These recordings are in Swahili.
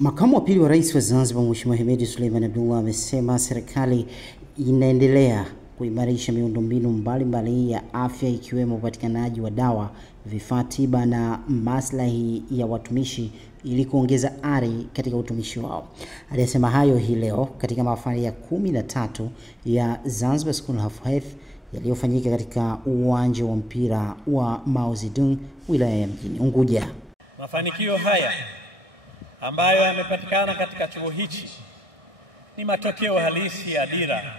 Makamu wa pili wa Rais wa Zanzibar Mheshimiwa Hemed Suleiman Abdullah amesema serikali inaendelea kuimarisha miundombinu mbalimbali ya afya ikiwemo upatikanaji wa dawa, vifaa tiba na maslahi ya watumishi ili kuongeza ari katika utumishi wao. Alisema hayo hii leo katika mahafali ya 13 ya Zanzibar School of Health yaliyofanyika katika uwanja wa mpira wa Mao Zedong wilaya ya Mjini Unguja. Mafanikio haya ambayo yamepatikana katika chuo hichi ni matokeo halisi ya dira,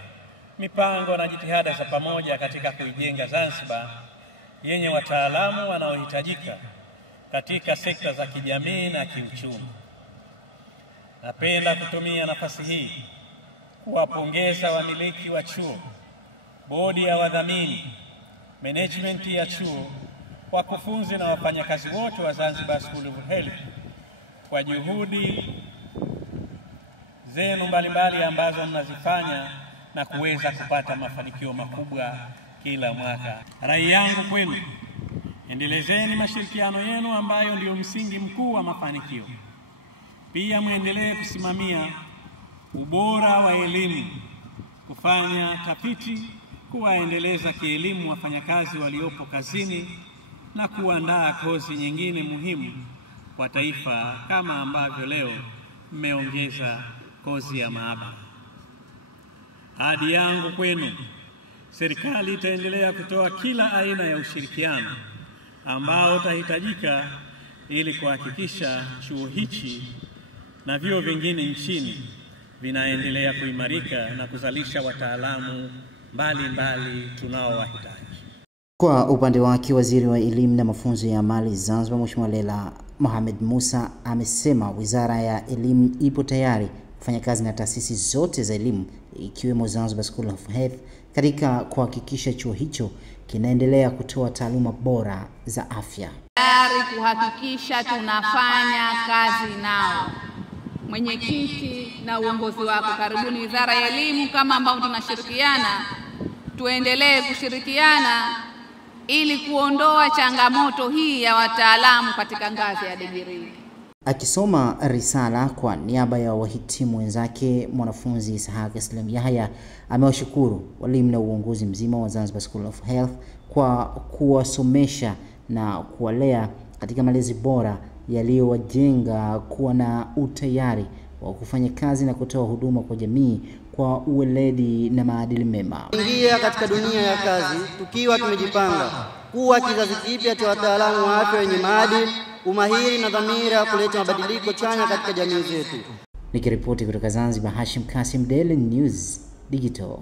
mipango na jitihada za pamoja katika kuijenga Zanzibar yenye wataalamu wanaohitajika katika sekta za kijamii na kiuchumi. Napenda kutumia nafasi hii kuwapongeza wamiliki wa chuo, bodi ya wadhamini, management ya chuo, wakufunzi na wafanyakazi wote wa Zanzibar School of Health kwa juhudi zenu mbalimbali ambazo mnazifanya na kuweza kupata mafanikio makubwa kila mwaka. Rai yangu kwenu, endelezeni mashirikiano yenu ambayo ndio msingi mkuu wa mafanikio. Pia muendelee kusimamia ubora wa elimu, kufanya tafiti, kuwaendeleza kielimu wafanyakazi waliopo kazini na kuandaa kozi nyingine muhimu kwa taifa kama ambavyo leo mmeongeza kozi ya maabara. Ahadi yangu kwenu, serikali itaendelea kutoa kila aina ya ushirikiano ambao utahitajika ili kuhakikisha chuo hichi na vyuo vingine nchini vinaendelea kuimarika na kuzalisha wataalamu mbalimbali tunaowahitaji. Kwa upande wake, waziri wa elimu na mafunzo ya amali Zanzibar Mheshimiwa Leila Mohamed Musa amesema Wizara ya Elimu ipo tayari kufanya kazi na taasisi zote za elimu ikiwemo Zanzibar School of Health katika kuhakikisha chuo hicho kinaendelea kutoa taaluma bora za afya. Tayari kuhakikisha tunafanya kazi nao. Mwenyekiti na uongozi wako, karibuni Wizara ya Elimu, kama ambavyo tunashirikiana, tuendelee kushirikiana ili kuondoa changamoto hii ya wataalamu katika ngazi ya degree. Akisoma risala kwa niaba ya wahitimu wenzake, mwanafunzi Ishaq Islam Yahya amewashukuru walimu na uongozi mzima wa Zanzibar School of Health kwa kuwasomesha na kuwalea katika malezi bora yaliyowajenga kuwa na utayari wa kufanya kazi na kutoa huduma kwa jamii kwa uweledi na maadili mema. Ingia katika dunia ya kazi tukiwa tumejipanga kuwa kizazi kipya cha wataalamu wa afya wenye maadili, umahiri na dhamira kuleta mabadiliko chanya katika jamii zetu. Nikiripoti kutoka Zanzibar, Hashim Kasim, Daily News Digital.